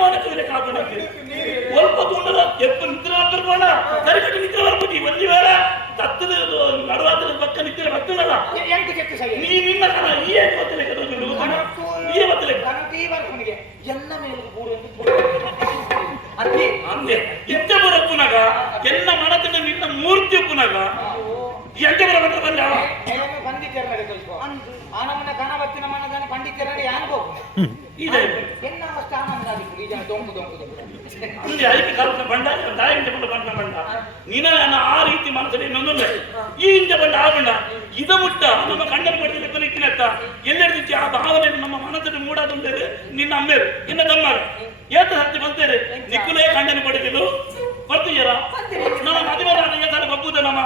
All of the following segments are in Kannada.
ಅವನಕ್ಕೆ ಕಾಪಾಡಿದ್ದೆ ಸ್ವಲ್ಪ ತುಂಡದ ಎಪ್ಪ ನಿದ್ರೆ ಬರ್ಬೋಣ ಸರಿಕಟ್ಟು ನಿದ್ರೆ ಬರ್ಬೋದು ಒಂದು ವೇಳೆ ತತ್ತದ ನಡುವಾದ ಪಕ್ಕ ನಿದ್ರೆ ಬರ್ತದಲ್ಲ ನೀ ನಿನ್ನ ಕಣ ಈ ಗೊತ್ತಿಲ್ಲ ಈ ಗೊತ್ತಿಲ್ಲ ಎಲ್ಲ ಮೇಲೆ ಅಂದೆ ಇಂಥ ಬರಪ್ಪನಾಗ ಎಲ್ಲ ಮನದಿಂದ ನಿನ್ನ ಮೂರ್ತಿ ಒಪ್ಪನಾಗ ಎಂತ ಬರ ಬಂದ ಪಂಡಿತರಡೆ ಸ್ವಲ್ಪ ಆನಮನ ಗಣಪತಿನ ಮನದಾನೆ ಪಂಡಿತರಡೆ ಯಾನ್ಗೋ ಇದೆ ಎನ್ನ ಅಷ್ಟ ಆನಂದ ಆದಿತ್ತು ಈಗ ದೊಂಗು ದೊಂಗು ಅಂದೆ ಐಕೆ ಕಲ್ಪನೆ ಬಂಡ ದಾಯಿಂದ ಬಂಡ ನಿನ್ನ ಆ ರೀತಿ ಮನಸ್ಸಲ್ಲಿ ಇನ್ನೊಂದೊಂದು ಈ ಹಿಂದೆ ಬಂಡ ಆ ಬಂಡ ಇದ ಮುಟ್ಟ ನಮ್ಮ ಕಣ್ಣನ್ನು ಪಡೆದ ಕೊನೆಕ್ಕಿನತ್ತ ಎಲ್ಲೆಡ್ದಿಚ್ಚಿ ಆ ಭಾವನೆ ನಮ್ಮ ಮನಸ್ಸಲ್ಲಿ ಮೂಡಾದುಂಟೇರೆ ನಿನ್ನ ಅಮ್ಮೇರು ಇನ್ನ ತಮ್ಮ ಏತ ಹತ್ತಿ ಬಂತೇರೆ ನಿಕ್ಕುಲೇ ಕಣ್ಣನ್ನು ಪಡೆದಿದ್ದು ಬರ್ತೀಯರ ನಮ್ಮ ಮದುವೆ ಏಸಾಲ ಬಬ್ಬುದ ನಮ್ಮ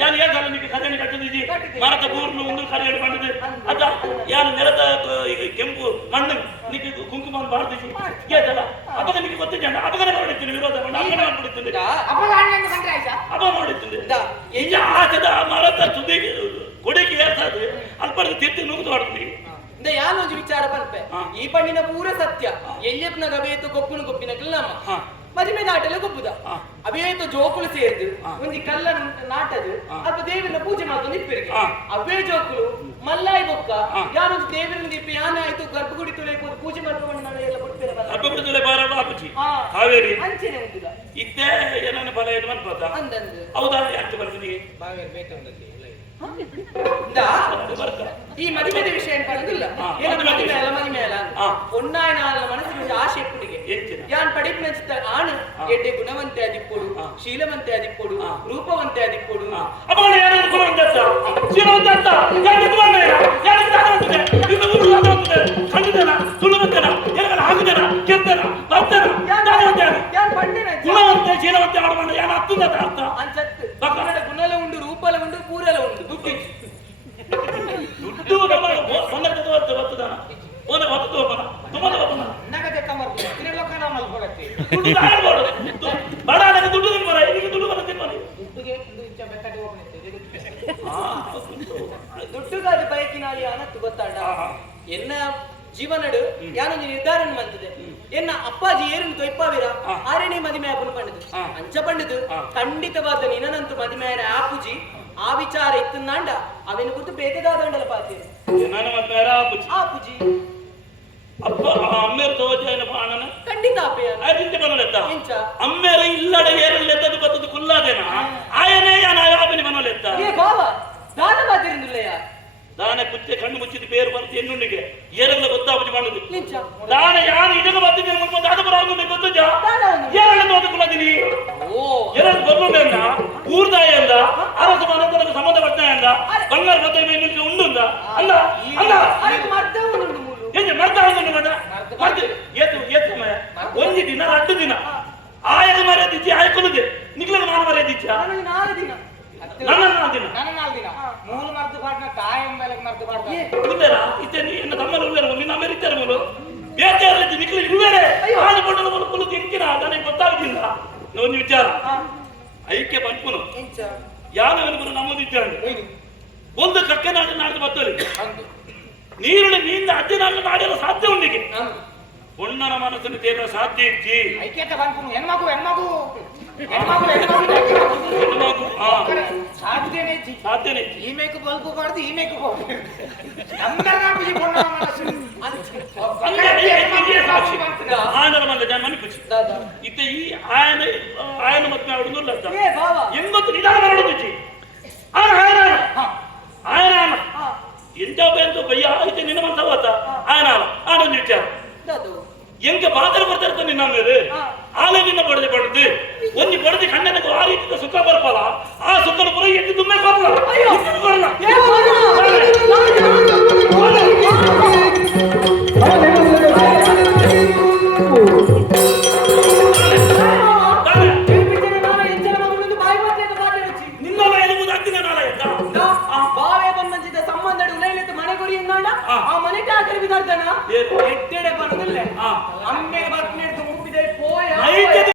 ಯಾರು ಏಸಾಲ ನಿಕ್ಕೆ ಖಜಾನೆ ಕಟ್ಟಿದ್ದೀವಿ ಮರದ ಬೂರ್ಲು ಒಂದು ಕರಿಯಡಿ ಮಾಡಿದೆ ಅದ ಯಾರು ನೆಲದ ಕೆಂಪು ಮಣ್ಣು ನಿಕ್ಕೆ ಕುಂಕುಮ ಬಾರ್ದಿಸಿ ಏಸಲ ಅಪಗ ನಿಕ್ಕೆ ಗೊತ್ತಿದ್ದ ಅಪಗನ ಮಾಡಿದ್ದೀನಿ ವಿರೋಧ ಮಾಡಿ ಅಪಗನ ಮಾಡಿಬಿಡುತ್ತದೆ ಅಪ ಮಾಡಿದ್ದೀನಿ ಈಗ ಆಚದ ಮರದ ತುದಿ ಕೊಡಿಗೆ ಏರ್ಸಾದ್ರೆ ಅಲ್ಪದ ತಿರ್ತಿ ನುಗ್ದು ಮಾಡ್ತೀನಿ ಯಾನೊಂದು ವಿಚಾರ ಬರ್ತೆ ಈ ಪಣ್ಣಿನ ಪೂರ ಸತ್ಯ ಎಲ್ಯಪ್ನ ಗಬೇತು ಗೊಪ್ಪುನು ಗೊಪ್ಪಿನ ನಮ್ಮ ಮದುವೆ ನಾಟೆಲ್ಲ ಗೊಬ್ಬುದ ಅವೇತು ಜೋಕುಲು ಸೇರಿದು ಒಂಜಿ ಕಲ್ಲ ನಾಟದು ಅಲ್ಪ ದೇವರನ್ನ ಪೂಜೆ ಮಾಡ್ಕೊಂಡು ಇಪ್ಪಿರಿಗೆ ಅವೇ ಜೋಕುಲು ಮಲ್ಲಾಯಿ ಬೊಕ್ಕ ಯಾರೊಂದು ದೇವರನ್ನ ದಿಪ್ಪಿ ಯಾನ ಆಯ್ತು ಗರ್ಭಗುಡಿ ತುಳಿಯಬಹುದು ಪೂಜೆ ಮಾಡ್ಕೊಂಡು ನಾನು ಎಲ್ಲ ಕೊಡ್ತೇನೆ ಗರ್ಭಗುಡಿ ತುಳೆ ಬಾರಲ್ಲ ಅಪ್ಪಚಿ ಕಾವೇರಿ ಅಂಚೆನೆ ಉಂಟುದ ಇದ್ದೇ ಏನನ್ನ ಫಲ ಏನು ಅನ್ಬೋದ ಅಂದಂದು ಹೌದಾ ಯಾಕೆ ಬರ್ತೀನಿ ಬಾವೇರ್ ಬೇಕಂದಲ್ಲಿ ಈ ಮದುವೆ ವಿಷಯ ಏನ್ ಬರೋದಿಲ್ಲ ಏನು ಮದುವೆ ಅಲ್ಲ ಮದುವೆ ಅಲ್ಲ ಒನ್ನಾಯನ ಮನಸ್ಸಿನ ಆಶೆ ಪುಡಿಗೆ ಯಾನ್ ಪಡಿಪ್ ನೆಚ್ಚಿದ ಆಣು ಎಡ್ಡೆ ಗುಣವಂತೆ ಅದಿಪ್ಪೋಡು ಶೀಲವಂತೆ ಅದಿಪ್ಪೋಡು ರೂಪವಂತೆ ಅದಿಪ್ಪೋಡು ಅಪ್ಪನ ಯಾರು ಗುಣವಂತೆ ಶೀಲವಂತೆ ಅಂತ ಯಾರು ಗುಣವಂತೆ ಯಾರು ಜ್ಞಾನವಂತೆ ಇದು ಗುಣವಂತೆ ಖಂಡಿತನ ಸುಳ್ಳುವಂತೆನ ಎಲ್ಲರ ಆಗುದನ ಕೆತ್ತನ ಬರ್ತನ ಜ್ಞಾನವಂತೆ ಯಾನ್ ಪಂಡಿನ ಗುಣವಂತೆ ಶೀಲವಂತೆ ಆಡುವ ಯಾರು ಅರ್ಥದ ಅರ್ಥ ಅಂಚತ್ತು ಗುಣಲ ಉಂಡು ರೂಪಲ ಉಂಡು ಪೂರಲ ಉಂಡು ದುಡ್ಡು ನಮ್ಮ ಸಂದರ್ಭದ ಬರ್ತದಾನ ಓನ ಬರ್ತದ ಒಬ್ಬನ ತುಂಬದ ಒಬ್ಬನ ನಗದೆ ಕಮರ್ ತಿರುಲೋಕ ನಾಮಲ್ ಹೋಗತ್ತೆ ದುಡ್ಡು ಆಡ್ಬೋದು ಬಡ ನನಗೆ ದುಡ್ಡು ತಿನ್ಬಾರ ಇದಕ್ಕೆ ದುಡ್ಡು ಬರ ತಿನ್ಬಾರ ದುಡ್ಡುಗೆ ಒಂದು ಇಂಚ ಬೆಕ್ಕಡೆ ಹೋಗ್ಬಿಡುತ್ತೆ ದುಡ್ಡುಗಾದ ಬಯಕಿನಲ್ಲಿ ಅನತ್ತು ಗೊತ್ತಾಡ ಎನ್ನ ಜೀವನಡು ಯಾನೊಂದು ನಿರ್ಧಾರ ಮಾಡ್ತಿದೆ ಎನ್ನ ಅಪ್ಪಾಜಿ ಏರನ್ನು ತೊಯ್ಪಾವಿರ ಆರೇನೇ ಮದುವೆ ಆಪನು ಪಂಡದು ಅಂಚ ಪಂಡದು ಖಂಡಿತವಾದ ನಿನ್ನಂತೂ ಮದುವೆ ಆಪುಜಿ ಆ ವಿಚಾರ ಇತ್ತು ನಾಂಡ ಅವನ ಕುರಿತು ಬೇಕದಾದಂಡಲ ಪಾತಿ ನಾನು ಮದುವೆ ಆಪುಜಿ ಅಪ್ಪ ಅಮ್ಮೇರು ತೋಜಾಯನ ಪಾಣನ ಖಂಡಿತ ಆಪೆಯ ಅದಿಂತೆ ಬನಲೆತ್ತ ಎಂಚ ಅಮ್ಮೇರು ಇಲ್ಲಡೆ ಏರಲೆತ್ತದು ಬತ್ತದು ಕುಲ್ಲಾದೇನ ಆಯನೇ ಯಾನ ಆಪನಿ ಬನಲೆತ್ತ ಏ ಬಾವ ದಾನ ಮಾತಿರಿಂದಿಲ್ಲಯ್ಯ ದಾನ ಕುತ್ತೆ ಕಣ್ಣು ಮುಚ್ಚಿದ ಬೇರು ಬರ್ತಿ ಎನ್ನುಂಡಿಗೆ ಏರಲ್ಲ ಗೊತ್ತಾಪುಜಿ ಮಾಡುದು ಎಂಚ ದಾನ ಯಾನು ಇದನ್ನು ಬರ್ತಿದ್ದೇನೆ ಮುನ್ಪ ದಾದ ಬರಾಗುಂಡೆ ಗೊತ್ತುಜ ಏರಲ್ಲ ತೋದಕುಲ್ಲದಿನಿ ಓ ಎರಡು ಬರ್ಲುಂಡೆಂದ ಊರ್ದಾಯಂದ ಅರಸ ಮನತನಕ್ಕೆ ಸಂಬಂಧಪಟ್ಟಂದ ಬಂಗಾರ ಮತ್ತೆ ನಿಮಗೆ ಉಂಡುಂದ ಅಲ್ಲ ಅಲ್ಲ ಅದಕ್ಕೆ ಮರ್ದವನು ಮೂರು ಏಕೆ ಮರ್ದ ಆಗುಂಡು ಮದ ಮರ್ದ ಏತು ಏತು ಮಯ ಒಂದು ದಿನ 2 ದಿನ ಆಯದ ಮರೆ ದಿಚ್ಚಿ ಆಯ್ಕೊಳ್ಳುದೆ ನಿಗ್ಲಗ ನಾನು ಮರೆ ದಿಚ್ಚ ನನಗೆ 4 ದಿನ ನನ್ನ 4 ದಿನ ನನ್ನ 4 ದಿನ ಮೂಲ ಮರ್ದು ಪಾಡ್ನ ತಾಯಿ ಎಂಬೆಲಗೆ ಮರ್ದು ಪಾಡ್ನ ಉಳ್ಳೇರ ಇತ್ತೆ ನೀ ಎನ್ನ ತಮ್ಮನ ಉಳ್ಳೇರ ನಿನ್ನ ಅಮೇರ ಇತ್ತಾರೆ ಮೂಲು ಬೇಟೆಯಲ್ಲಿ ನಿಗ್ಲ ಇರುವೇರೆ ಆನೆ ಕೊಂಡದ ಮೂಲು ಕುಲು ತಿಂಕಿನ ನನಗೆ ಗೊತ್ತಾಗುದಿಲ್ಲ ಒಂದು ವಿಚಾರ ಐಕ್ಯ ಬಂದ್ಪುನು ಎಂಚ ಯಾನವನಿಗೂ ನಮ್ಮದಿದ್ದಾನೆ ಒಂದು ಕಕ್ಕೆ ನಾಡು ಬತ್ತಲಿ ನೀರುಳಿ ನೀಂದ ಅಜ್ಜನಾಡು ನಾಡೆಲ್ಲ ಸಾಧ್ಯ ಉಂಡಿಗೆ ಒಣ್ಣನ ಮನಸ್ಸನ್ನು ತೇರುವ ಸಾಧ್ಯ ಇಚ್ಚಿ ಐಕ್ಯತೆ ಬಂದ್ಪುನು ಹೆಣ್ಮಗು ಸಾಧ್ಯನೇ ಸಾಧ್ಯನೇ ಈ ಮೇಕು ಬಲ್ಪು ಬಾರ್ದು ಈ ಮೇಕು ನಮ್ಮಲ್ಲಿ ಕೊಂಡ ಮನಸ್ಸು ಆಯನ ಬಂದ ಜನ ಮನೆ ಖುಷಿ ಇತ್ತ ಈ ಆಯನ ಮತ್ತೆ ಆಡುದಿಲ್ಲ ಅಂತ ಏ ಬಾವ ಎಂಬತ್ತು ನಿಧಾನ ಮಾಡುದಿಚ್ಚಿ ಆಯನ ಎಂತ ಬೇಂತು ಬಯ್ಯ ಐತೆ ನಿನ್ನ ಮಂತ ಹೋತ ಆಯನ ಆಡೊಂದು ವಿಚಾರ ಎಂಕ ಬಾದರ ಬರ್ತಾ ನಿನ್ನ ಮೇಲೆ ಆಲೆ ನಿನ್ನ ಪಡೆದು ಪಡೆದು ಒಂದು ಪಡೆದು ಕಣ್ಣನಿಗೆ ಆ ರೀತಿಯ ಸುಖ ಬರ್ಪಲ್ಲ ಆ ಸುಖನ ಪುರ ಎದ್ದು ತುಮ್ಮೆ ಬರಲ್ಲ ನಿನ್ನ ಎನ್ನುವುದು ಅತ್ತಿನ ನಾಳ ಎದ್ದ ಬಾವೆ ಬಂದಿದ್ದ ಸಂಬಂಧ ಉಲೈಲೆತ್ತು ಮನೆ ಗುರಿ ಆ ಮನೆಗೆ ಆಗಲಿ ವಿಧಾರ್ದನ ಎಟ್ಟೆಡೆ ಬರೋದಿಲ್ಲ ಅಮ್ಮೆಗೆ ಬರ್ತೀನಿ ಮುಪ್ಪಿದೆ ಪೋಯ